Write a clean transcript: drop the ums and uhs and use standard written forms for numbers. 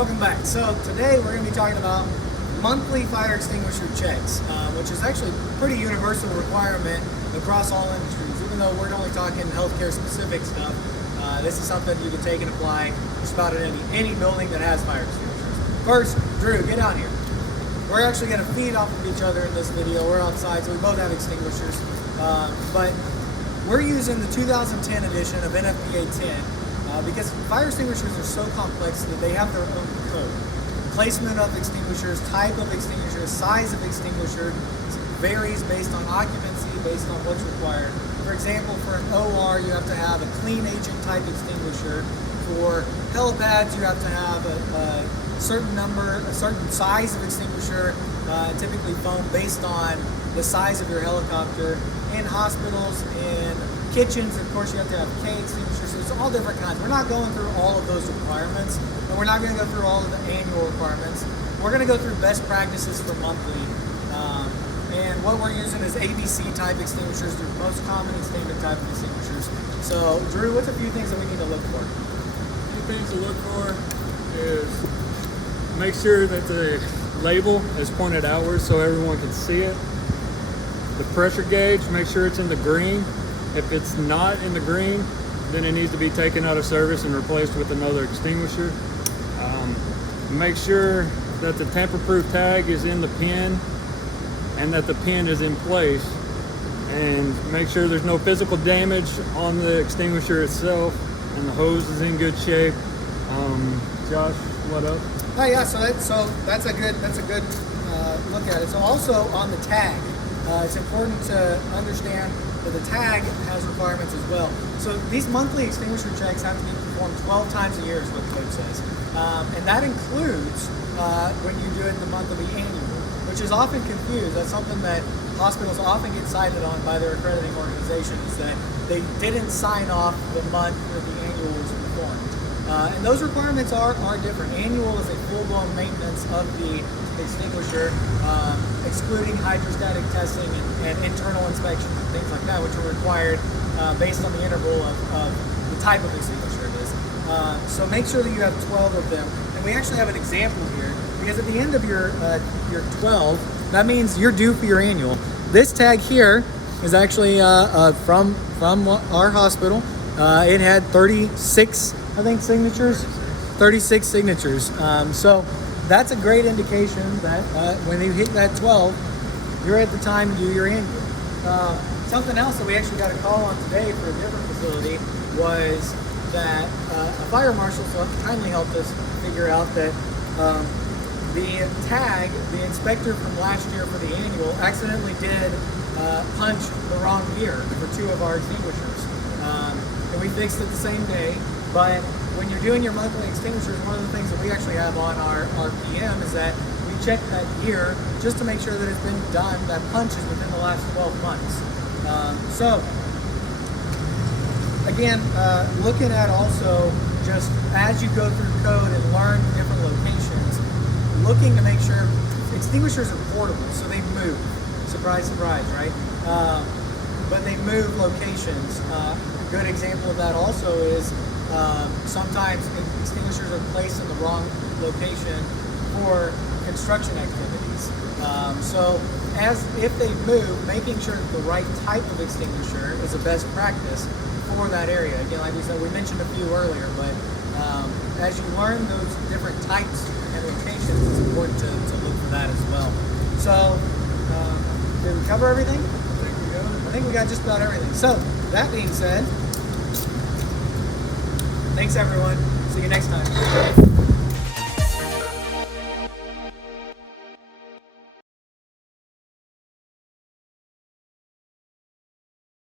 Welcome back. So today we're going to be talking about monthly fire extinguisher checks, which is actually a pretty universal requirement across all industries. Even though we're only talking healthcare specific stuff, this is something you can take and apply just about in any building that has fire extinguishers. First, Drew, get out here. We're actually going to feed off of each other in this video. We're outside, so we both have extinguishers. But we're using the 2010 edition of NFPA 10 because fire extinguishers are so complex that they have their own code. Placement of extinguishers, type of extinguisher, size of extinguisher varies based on occupancy, based on what's required. For example, for an OR, you have to have a clean agent type extinguisher. For helipads, you have to have a certain number, a certain size of extinguisher, typically foam based on the size of your helicopter. In hospitals, in kitchens, of course, you have to have K extinguishers. So it's all different kinds. We're not going through all of those requirements, and we're not going to go through all of the annual requirements. We're going to go through best practices for monthly. And what we're using is ABC type extinguishers, the most common and standard type of extinguishers. So, Drew, what's a few things that we need to look for? A few things to look for is make sure that the label is pointed outwards so everyone can see it. The pressure gauge, make sure it's in the green. If it's not in the green, then it needs to be taken out of service and replaced with another extinguisher. Make sure that the tamper-proof tag is in the pin and that the pin is in place. And make sure there's no physical damage on the extinguisher itself and the hose is in good shape. Josh, what else? Oh yeah, so that's a good look at it. So also on the tag, it's important to understand that the tag has requirements as well. So these monthly extinguisher checks have to be performed 12 times a year is what the code says. And that includes when you do it in the month of the annual, which is often confused. That's something that hospitals often get cited on by their accrediting organization, is that they didn't sign off the month where the annual was performed. And those requirements are different. Annual is a full-blown maintenance of the extinguisher, excluding hydrostatic testing and internal inspections and things like that, which are required based on the interval of the type of extinguisher it is. So make sure that you have 12 of them. And we actually have an example here, because at the end of your 12, that means you're due for your annual. This tag here is actually from our hospital. It had 36, I think, signatures. 36 signatures. So that's a great indication that when you hit that 12, you're at the time to do your annual. Something else that we actually got a call on today for a different facility was that a fire marshal kindly helped us figure out that the tag, the inspector from last year for the annual, accidentally did punch the wrong year for 2 of our extinguishers. And we fixed it the same day, but when you're doing your monthly extinguishers, one of the things that we actually have on our PM is that we check that year just to make sure that it's been done, that punch is within the last 12 months. So, again, looking at also just as you go through code and learn different locations, looking to make sure extinguishers are portable, so they move. Surprise, surprise, right? But they move locations. A good example of that also is sometimes extinguishers are placed in the wrong location for construction activities. So if they move, making sure that the right type of extinguisher is a best practice for that area. Again, like we said, we mentioned a few earlier, but as you learn those different types and locations, it's important to look for that as well. So, did we cover everything? I think we got just about everything. So, that being said, thanks everyone. See you next time.